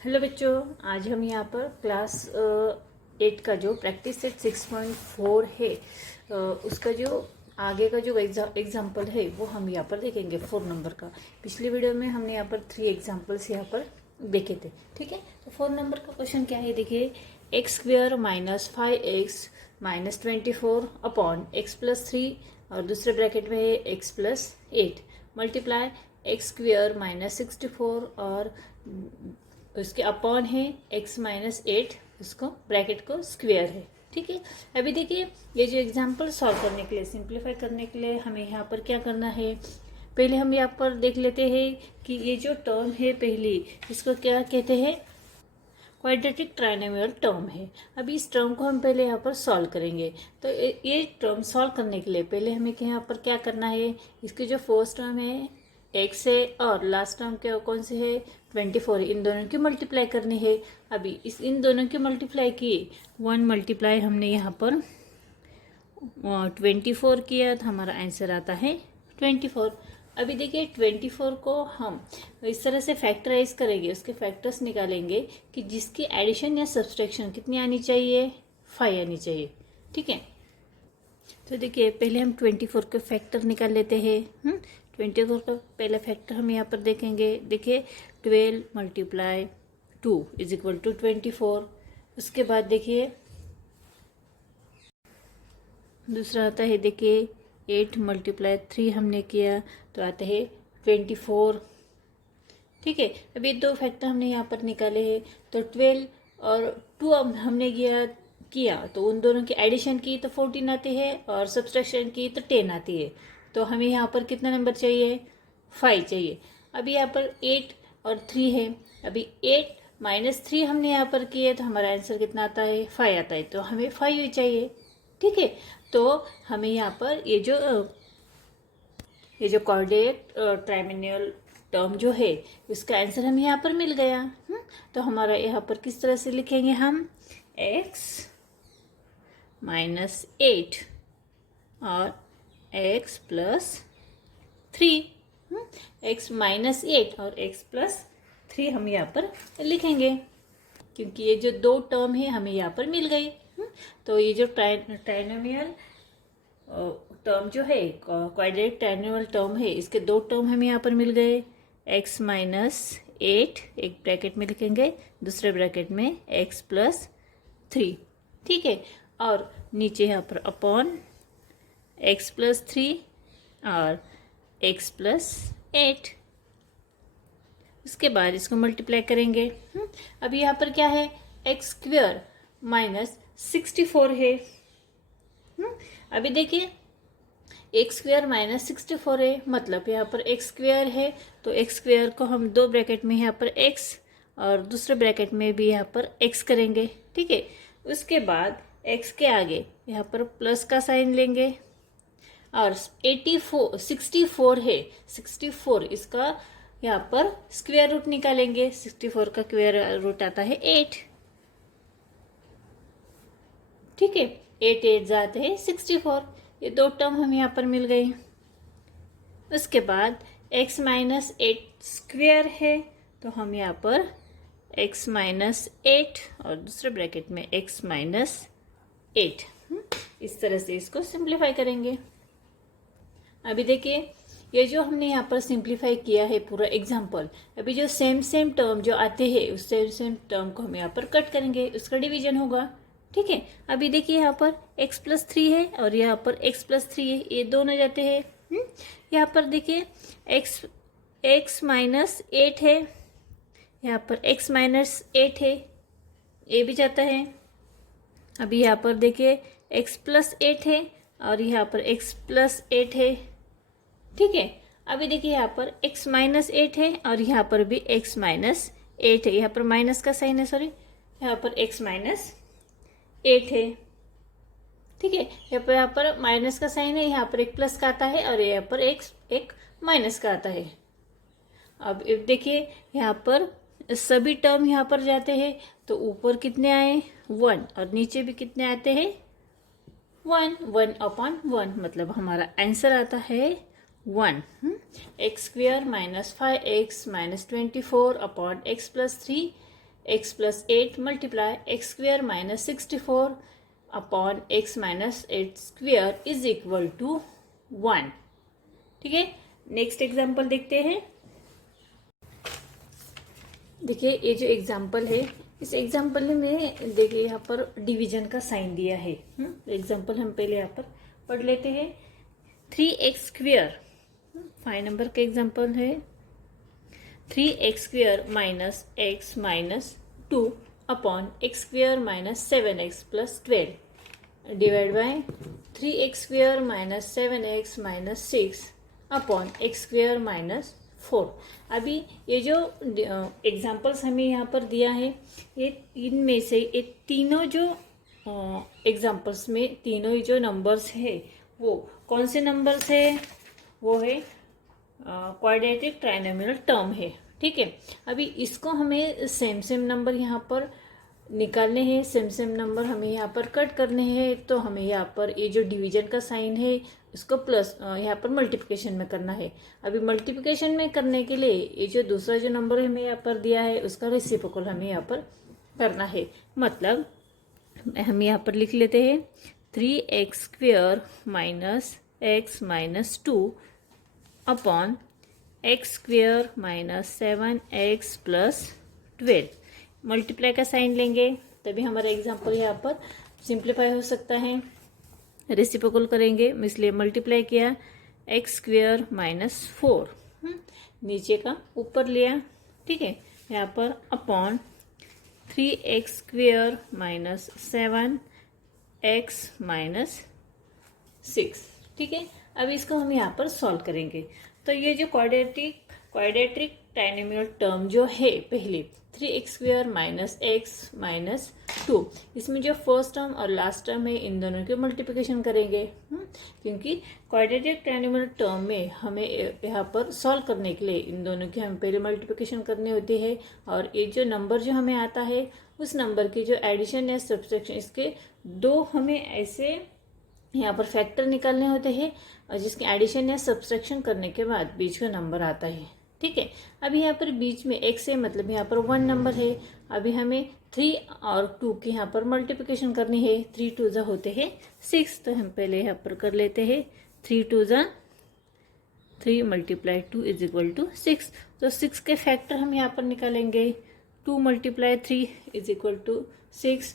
Hello बच्चों, आज हम यहाँ पर क्लास 8 का जो प्रैक्टिस सेट 6.4 है उसका जो आगे का जो एग्जाम्पल है वो हम यहाँ पर देखेंगे 4 नंबर का। पिछले वीडियो में हमने यहाँ पर 3 एग्जाम्पल्स यहाँ पर देखे थे। ठीक है, तो 4 नंबर का क्वेश्चन क्या है, देखिए। X square minus 5x minus 24 upon x plus 3 और दूसरे ब्रैकेट में है x plus 8 multiply x square minus 64 और उसके अपॉन है x माइनस 8, उसको ब्रैकेट को स्क्वेयर है। ठीक है, अभी देखिए ये जो एग्जाम्पल सॉल्व करने के लिए, सिंप्लीफाई करने के लिए हमें यहाँ पर क्या करना है। पहले हम यहाँ पर देख लेते हैं कि ये जो टर्म है पहली, इसको क्या कहते हैं, क्वाड्रेटिक ट्राइनोमियल टर्म है। अभी इस टर्म को हम पहले यहाँ पर सॉल्व करेंगे। तो ये टर्म सॉल्व करने के लिए पहले हमें यहाँ पर क्या करना है, इसकी जो फर्स्ट टर्म है x है और लास्ट टर्म क्या कौन से है 24 है, इन दोनों की मल्टीप्लाई करनी है। अभी इन दोनों की मल्टीप्लाई की 1 मल्टीप्लाई हमने यहाँ पर 24 किया तो हमारा आंसर आता है 24। अभी देखिए 24 को हम इस तरह से फैक्टराइज करेंगे, उसके फैक्टर्स निकालेंगे कि जिसकी एडिशन या सब्सट्रैक्शन कितनी आनी चाहिए, 5 आनी चाहिए। ठीक है, तो देखिए पहले हम 24 के फैक्टर निकाल लेते हैं। 24 का पहला फैक्टर हम यहाँ पर देखेंगे। देखिए 12 मल्टीप्लाई 2 इज इक्वल टू 24। उसके बाद देखिए दूसरा आता है, देखिए 8 मल्टीप्लाई 3 हमने किया तो आता है 24। ठीक है, अब ये दो फैक्टर हमने यहाँ पर निकाले हैं, तो 12 और 2 हमने किया तो उन दोनों की एडिशन की तो 14 आती है और सब्सट्रैक्शन की तो 10 आती है। तो हमें यहाँ पर कितना नंबर चाहिए, 5 चाहिए। अभी यहाँ पर 8 और 3 है। अभी 8 माइनस 3 हमने यहाँ पर किए तो हमारा आंसर कितना आता है, 5 आता है। तो हमें 5 ही चाहिए। ठीक है, तो हमें यहाँ पर ये जो क्वाड्रेटिक ट्राइनोमियल टर्म जो है उसका आंसर हमें यहाँ पर मिल गया। तो हमारा यहाँ पर किस तरह से लिखेंगे हम, x माइनस 8 और x प्लस 3, x माइनस 8 और x प्लस 3 हम यहाँ पर लिखेंगे, क्योंकि ये जो दो टर्म है हमें यहाँ पर मिल गई। तो ये जो ट्राइनोमियल टर्म जो है, क्वाड्रेटिक ट्राइनोमियल टर्म है, इसके दो टर्म हमें यहाँ पर मिल गए। x माइनस 8 एक ब्रैकेट में लिखेंगे, दूसरे ब्रैकेट में x प्लस 3। ठीक है, और नीचे यहाँ पर अपॉन x प्लस 3 और x प्लस 8। उसके बाद इसको मल्टीप्लाई करेंगे। अभी यहाँ पर क्या है, एक्स स्क्वेयर माइनस 64 है। अभी देखिए एक्स स्क्वेयर माइनस 64 है, मतलब यहाँ पर एक्स स्क्वेयर है तो एक्स स्क्वेयर को हम दो ब्रैकेट में यहाँ पर x और दूसरे ब्रैकेट में भी यहाँ पर x करेंगे। ठीक है, उसके बाद x के आगे यहाँ पर प्लस का साइन लेंगे और 64 है, 64 इसका यहाँ पर स्क्वायर रूट निकालेंगे। 64 का स्क्वायर रूट आता है 8। ठीक है, 8 8 जाते हैं 64। ये दो टर्म हम यहाँ पर मिल गए। उसके बाद x माइनस 8 स्क्वायर है तो हम यहाँ पर x माइनस 8 और दूसरे ब्रैकेट में x माइनस 8, इस तरह से इसको सिंप्लीफाई करेंगे। अभी देखिए ये जो हमने यहाँ पर सिंप्लीफाई किया है पूरा एग्जाम्पल, अभी जो सेम टर्म जो आते हैं उस सेम टर्म को हम यहाँ पर कट करेंगे, उसका डिवीजन होगा। ठीक है, अभी देखिए यहाँ पर x प्लस 3 है और यहाँ पर x प्लस 3 है, ये दोनों जाते हैं। यहाँ पर देखिए x माइनस 8 है, यहाँ पर x माइनस 8 है, ये भी जाता है। अभी यहाँ पर देखिए x प्लस 8 है और यहाँ पर x प्लस 8 है। ठीक है, अभी देखिए यहाँ पर x माइनस 8 है और यहाँ पर भी x माइनस 8 है, यहाँ पर माइनस का साइन है, सॉरी, यहाँ पर x माइनस 8 है। ठीक है, यहाँ पर माइनस का साइन है, यहाँ पर एक प्लस का आता है और यहाँ पर एक माइनस का आता है। अब देखिए यहाँ पर सभी टर्म यहाँ पर जाते हैं तो ऊपर कितने आए, 1, और नीचे भी कितने आते हैं, 1 अपॉन 1, मतलब हमारा आंसर आता है 1। X square minus 5x minus 24 upon x plus 3 x plus 8 multiply x square minus 64 upon x minus 8 square is equal to 1। ठीक है, नेक्स्ट एग्जाम्पल देखते हैं। देखिए ये जो एग्जाम्पल है, इस एग्जाम्पल में देखिए यहाँ पर डिवीजन का साइन दिया है। एग्जाम्पल हम पहले यहाँ पर पढ़ लेते हैं। 3x स्क्वेयर 5 नंबर का एग्जाम्पल है। 3x square minus x minus 2 upon x square minus 7x plus 12 divide by 3x square minus 7x minus 6 upon x square minus 4। अभी ये जो एग्जाम्पल्स हमें यहाँ पर दिया है, ये इनमें से ये तीनों जो एग्जाम्पल्स में तीनों ही जो नंबर्स है वो कौन से नंबर्स है, वो है क्वाड्रेटिक ट्राइनोमियल टर्म है। ठीक है, अभी इसको हमें सेम सेम नंबर यहाँ पर निकालने हैं, सेम सेम नंबर हमें यहाँ पर कट करने हैं। तो हमें यहाँ पर ये जो डिवीजन का साइन है इसको प्लस यहाँ पर मल्टीप्लिकेशन में करना है। अभी मल्टीप्लिकेशन में करने के लिए ये जो दूसरा जो नंबर हमें यहाँ पर दिया है उसका रेसिप्रोकल हमें यहाँ पर करना है। मतलब हम यहाँ पर लिख लेते हैं 3x square minus x minus 2 upon x square minus 7x plus 12। Multiply का साइन लेंगे तभी हमारा एग्जाम्पल यहाँ पर सिंप्लीफाई हो सकता है। रेसिप्रोकल करेंगे इसलिए मल्टीप्लाई किया एक्स स्क्वेयर माइनस 4 नीचे का ऊपर लिया। ठीक है, यहाँ पर upon 3x square minus 7x minus 6। ठीक है, अब इसको हम यहाँ पर सॉल्व करेंगे। तो ये जो क्वाड्रेटिक ट्राइनोमियल टर्म जो है पहले 3x square minus x minus 2, इसमें जो फर्स्ट टर्म और लास्ट टर्म है इन दोनों के मल्टीप्लिकेशन करेंगे। क्योंकि क्वाड्रेटिक ट्राइनोमियल टर्म में हमें यहाँ पर सॉल्व करने के लिए इन दोनों की हमें पहले मल्टीप्लिकेशन करनी होती है। और ये जो नंबर जो हमें आता है उस नंबर की जो एडिशन या सब्सट्रैक्शन, इसके दो हमें ऐसे यहाँ पर फैक्टर निकालने होते हैं और जिसके एडिशन या सब्सट्रैक्शन करने के बाद बीच का नंबर आता है। ठीक है, अभी यहाँ पर बीच में x है, मतलब यहाँ पर 1 नंबर है। अभी हमें 3 और 2 की यहाँ पर मल्टीप्लिकेशन करनी है। 3 2 जा होते हैं 6, तो हम पहले यहाँ पर कर लेते हैं 3 2 जा 3 मल्टीप्लाई 2 इज इक्वल टू 6। तो 6 के फैक्टर हम यहाँ पर निकालेंगे। 2 multiply 3 is equal to 6,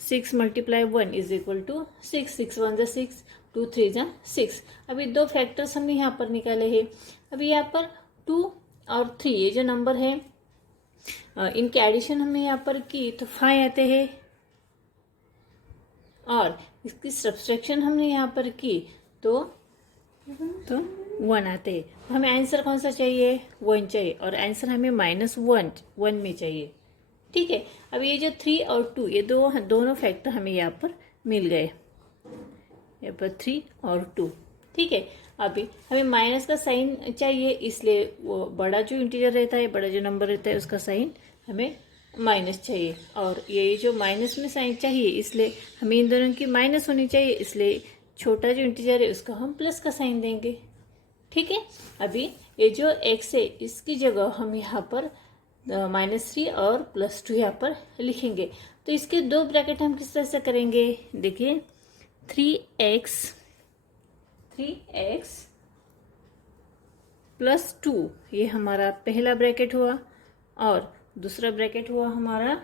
6 multiply 1 is equal to 6, 6 1 जा 6, 2 3 जा 6। अभी दो फैक्टर्स हमने यहाँ पर निकाले हैं। अभी यहाँ पर 2 और 3 ये जो नंबर है इनके एडिशन हमने यहाँ पर की तो 5 आते हैं, और इसकी सब्सट्रैक्शन हमने यहाँ पर की तो 1 आते हैं। तो हमें आंसर कौन सा चाहिए, 1 चाहिए, और आंसर हमें -1 में चाहिए। ठीक है, अब ये जो 3 और 2 ये दोनों फैक्टर हमें यहाँ पर मिल गए, यहाँ पर 3 और 2। ठीक है, अभी हमें माइनस का साइन चाहिए, इसलिए वो बड़ा जो इंटीजर रहता है, बड़ा जो नंबर रहता है उसका साइन हमें माइनस चाहिए, और ये जो माइनस में साइन चाहिए इसलिए हमें इन दोनों की माइनस होनी चाहिए, इसलिए छोटा जो इंटीजर है उसका हम प्लस का साइन देंगे। ठीक है, अभी ये जो x है इसकी जगह हम यहाँ पर -3 और +2 यहाँ पर लिखेंगे। तो इसके दो ब्रैकेट हम किस तरह से करेंगे, देखिए 3x प्लस 2 ये हमारा पहला ब्रैकेट हुआ, और दूसरा ब्रैकेट हुआ हमारा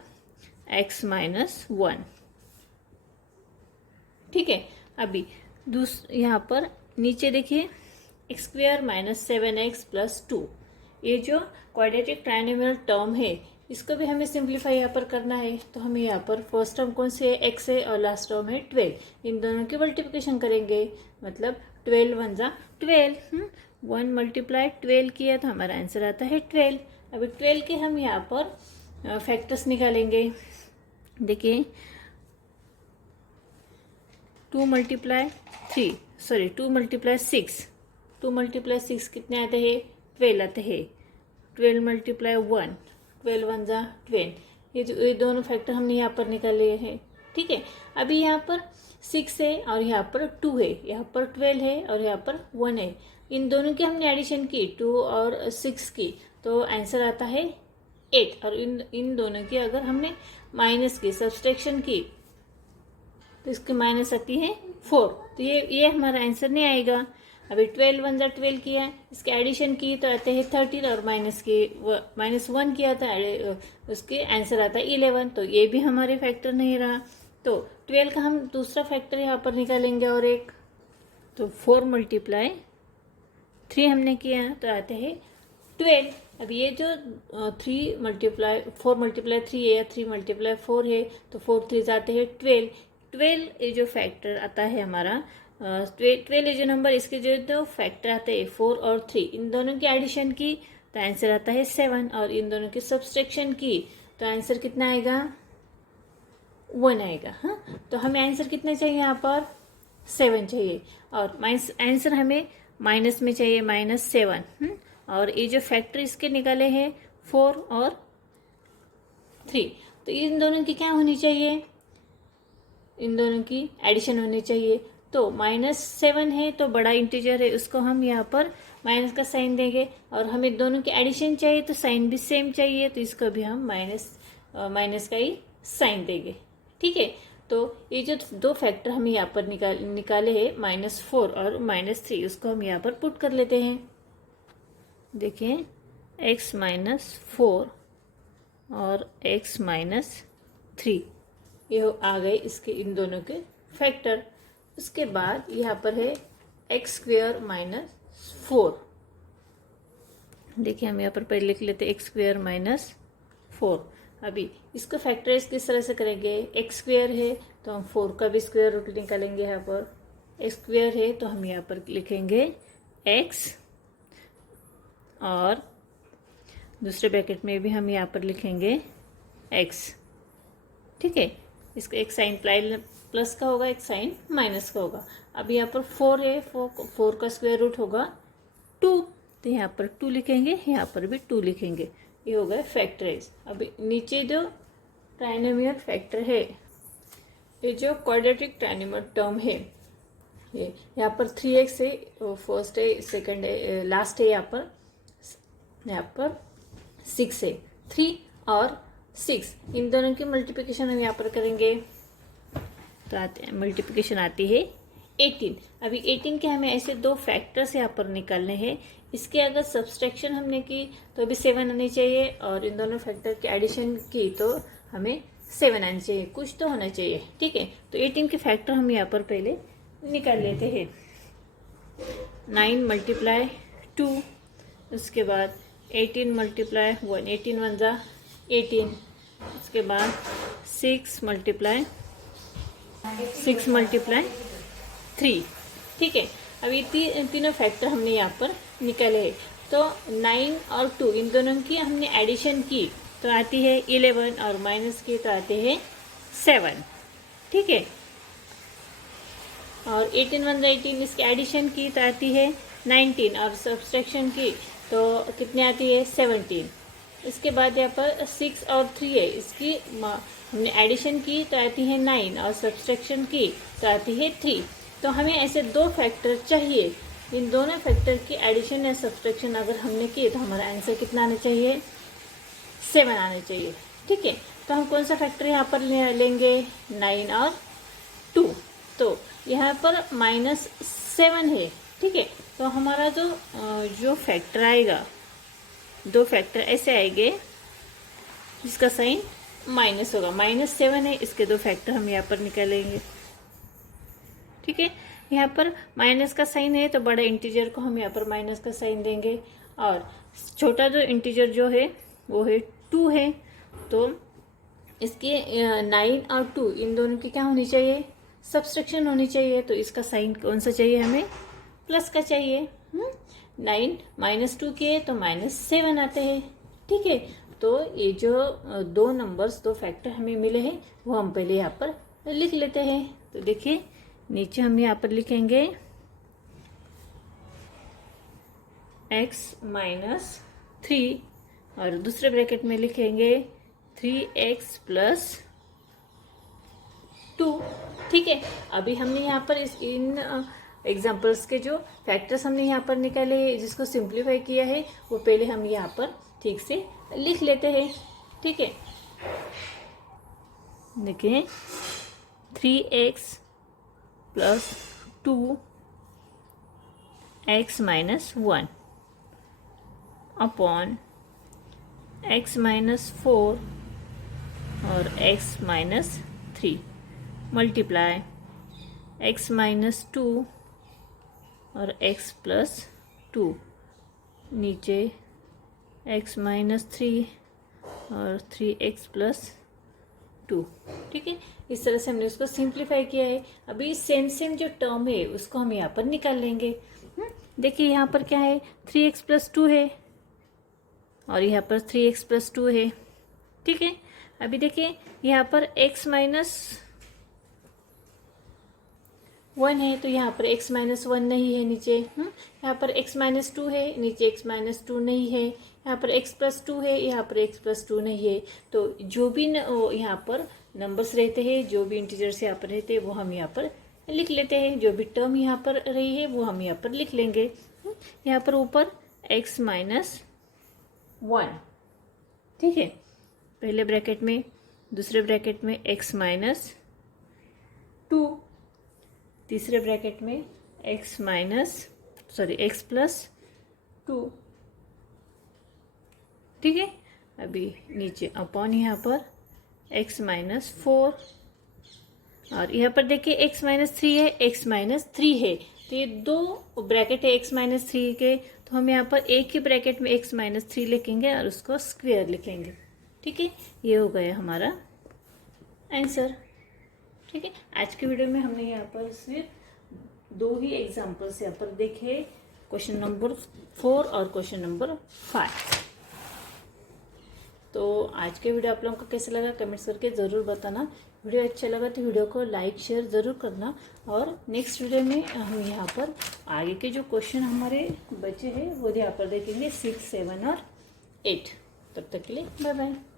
x माइनस 1। ठीक है, अभी यहाँ पर नीचे देखिए x square minus 7x plus 2, ये जो क्वाड्रेटिक ट्राइनोमियल टर्म है इसको भी हमें सिंप्लीफाई यहाँ पर करना है। तो हमें यहाँ पर फर्स्ट टर्म कौन से है, x है, और लास्ट टर्म है 12। इन दोनों की मल्टीप्लिकेशन करेंगे, मतलब 12 1 जा 12, 1 मल्टीप्लाई 12 किया तो हमारा आंसर आता है 12। अभी 12 के हम यहाँ पर फैक्टर्स निकालेंगे। देखिए 2 मल्टीप्लाई 6, 2 मल्टीप्लाई 6 कितने आते हैं, 12 आते हैं। 12 मल्टीप्लाई 1, 12 1 जा 12। ये दोनों फैक्टर हमने यहाँ पर निकाले हैं। ठीक है, अभी यहाँ पर 6 है और यहाँ पर 2 है, यहाँ पर 12 है और यहाँ पर 1 है। इन दोनों की हमने एडिशन की 2 और 6 की, तो आंसर आता है 8 और इन दोनों की अगर हमने माइनस की सब्सट्रैक्शन की तो इसकी माइनस आती है 4। तो ये हमारा आंसर नहीं आएगा। अभी 12 वन जा 12 किया, इसके एडिशन की तो आते हैं 13 और -1 किया था उसके आंसर आता है 11। तो ये भी हमारे फैक्टर नहीं रहा। तो 12 का हम दूसरा फैक्टर यहाँ पर निकालेंगे और एक, तो 4 × 3 हमने किया तो आते हैं 12। अब ये जो 4 × 3 है या 3 × 4 है तो 4 3 आते हैं 12 ये जो फैक्टर आता है हमारा 12 ये जो नंबर, इसके जो दो फैक्टर आते हैं 4 और 3, इन दोनों की एडिशन की तो आंसर आता है 7 और इन दोनों की सब्सट्रैक्शन की तो आंसर कितना आएगा 1 आएगा। हाँ, तो हमें आंसर कितना चाहिए यहाँ पर 7 चाहिए और आंसर हमें माइनस में चाहिए -7। और ये जो फैक्टर इसके निकाले हैं 4 और 3, तो इन दोनों की क्या होनी चाहिए, इन दोनों की एडिशन होनी चाहिए। तो -7 है तो बड़ा इंटीजर है, उसको हम यहाँ पर माइनस का साइन देंगे और हमें दोनों की एडिशन चाहिए तो साइन भी सेम चाहिए, तो इसको भी हम माइनस का ही साइन देंगे। ठीक है, तो ये जो दो फैक्टर हम यहाँ पर निकाले हैं -4 और -3, उसको हम यहाँ पर पुट कर लेते हैं। देखिए x - 4 और x - 3 ये आ गए इसके इन दोनों के फैक्टर। उसके बाद यहाँ पर है x² - 4। देखिए हम यहाँ पर पहले लिख लेते x² - 4। अभी इसको फैक्टराइज किस तरह से करेंगे, x² है तो हम 4 का भी स्क्वायर रूट निकालेंगे। यहाँ पर x² है तो हम यहाँ पर लिखेंगे x और दूसरे ब्रैकेट में भी हम यहाँ पर लिखेंगे x। ठीक है, इसका एक साइन प्लस का होगा, एक साइन माइनस का होगा। अब यहाँ पर 4 है, 4 का स्क्वायर रूट होगा 2, तो यहाँ पर 2 लिखेंगे, यहाँ पर भी 2 लिखेंगे। ये हो गया फैक्टराइज। अब नीचे जो ट्राइनोमियल फैक्टर है, ये जो क्वाड्रेटिक ट्राइनोमियल टर्म है, ये यहाँ पर 3x है, फर्स्ट है, सेकंड है, लास्ट है, यहाँ पर 6 है। 3 और 6 इन दोनों की मल्टीप्लिकेशन हम यहाँ पर करेंगे तो मल्टीप्लिकेशन आती है 18। अभी 18 के हमें ऐसे दो फैक्टर्स यहाँ पर निकालने हैं। इसके अगर सब्सट्रैक्शन हमने की तो अभी 7 आनी चाहिए और इन दोनों फैक्टर की एडिशन की तो हमें 7 आनी चाहिए, कुछ तो होना चाहिए। ठीक है, तो 18 के फैक्टर हम यहाँ पर पहले निकाल लेते हैं। 9 × 2, उसके बाद 18 × 1, 18 1 जा 18, उसके बाद 6 × 3। ठीक है, अब ये तीनों फैक्टर हमने यहाँ पर निकाले हैं। तो 9 और 2 इन दोनों की हमने एडिशन की तो आती है 11 और माइनस की तो आते हैं 7। ठीक है, और 18 1 18 इसकी एडिशन की तो आती है 19 और सब्सट्रैक्शन की तो कितनी आती है 17। इसके बाद यहाँ पर 6 और 3 है, इसकी हमने एडिशन की तो आती है 9 और सब्सट्रैक्शन की तो आती है 3। तो हमें ऐसे दो फैक्टर चाहिए, इन दोनों फैक्टर की एडिशन या सब्सट्रैक्शन अगर हमने की तो हमारा आंसर कितना आना चाहिए 7 आना चाहिए। ठीक है, तो हम कौन सा फैक्टर यहाँ पर लेंगे 9 और 2, तो यहाँ पर -7 है। ठीक है, तो हमारा जो फैक्टर आएगा, दो फैक्टर ऐसे आएंगे जिसका साइन माइनस होगा, -7 है, इसके दो फैक्टर हम यहाँ पर निकालेंगे। ठीक है, यहाँ पर माइनस का साइन है तो बड़े इंटीजर को हम यहाँ पर माइनस का साइन देंगे और छोटा जो इंटीजर जो है वो है 2 है, तो इसके 9 और 2 इन दोनों की क्या होनी चाहिए सब्सट्रैक्शन होनी चाहिए, तो इसका साइन कौन सा चाहिए हमें प्लस का चाहिए। 9 -2 के तो -7 आते हैं। ठीक है, तो ये जो दो नंबर्स दो फैक्टर हमें मिले हैं वो हम पहले यहाँ पर लिख लेते हैं। तो देखिए नीचे हम यहाँ पर लिखेंगे x - 3 और दूसरे ब्रैकेट में लिखेंगे 3x + 2। ठीक है, अभी हमने यहाँ पर इन एग्जाम्पल्स के जो फैक्टर्स हमने यहाँ पर निकाले जिसको सिंप्लीफाई किया है वो पहले हम यहाँ पर ठीक से लिख लेते हैं। ठीक है, देखिए 3x plus 2x minus 1 upon x minus 4 और x minus 3 multiply x minus 2 और x प्लस 2, नीचे x माइनस 3 और 3x प्लस 2। ठीक है, इस तरह से हमने उसको सिंप्लीफाई किया है। अभी सेम सेम जो टर्म है उसको हम यहाँ पर निकाल लेंगे। देखिए यहाँ पर क्या है, 3x प्लस 2 है और यहाँ पर 3x प्लस 2 है। ठीक है, अभी देखिए यहाँ पर x माइनस 1 है तो यहाँ पर x माइनस 1 नहीं है नीचे। यहाँ पर x माइनस 2 है, नीचे x माइनस 2 नहीं है। यहाँ पर x प्लस 2 है, यहाँ पर x प्लस 2 नहीं है। तो जो भी यहाँ पर नंबर्स रहते हैं, जो भी इंटीजर्स यहाँ पर रहते हैं वो हम यहाँ पर लिख लेते हैं। जो भी टर्म यहाँ पर रही है वो हम यहाँ पर लिख लेंगे। यहाँ पर ऊपर x माइनस 1, ठीक है, पहले ब्रैकेट में, दूसरे ब्रैकेट में x माइनस 2, तीसरे ब्रैकेट में x प्लस 2। ठीक है, अभी नीचे अपॉन यहाँ पर x माइनस 4 और यहाँ पर देखिए x माइनस 3 है, x माइनस 3 है। तो ये दो ब्रैकेट है x माइनस 3 के, तो हम यहाँ पर एक ही ब्रैकेट में x माइनस 3 लिखेंगे और उसको स्क्वायर लिखेंगे। ठीक है, ये हो गया हमारा आंसर। ठीक है, आज के वीडियो में हमने यहाँ पर सिर्फ 2 ही एग्जाम्पल्स यहाँ पर देखे, क्वेश्चन नंबर 4 और क्वेश्चन नंबर 5। तो आज के वीडियो आप लोगों को कैसा लगा कमेंट्स करके ज़रूर बताना। वीडियो अच्छा लगा तो वीडियो को लाइक शेयर ज़रूर करना। और नेक्स्ट वीडियो में हम यहाँ पर आगे के जो क्वेश्चन हमारे बचे हैं वो यहाँ पर देखेंगे 6, 7 और 8। तब तक के लिए बाय बाय।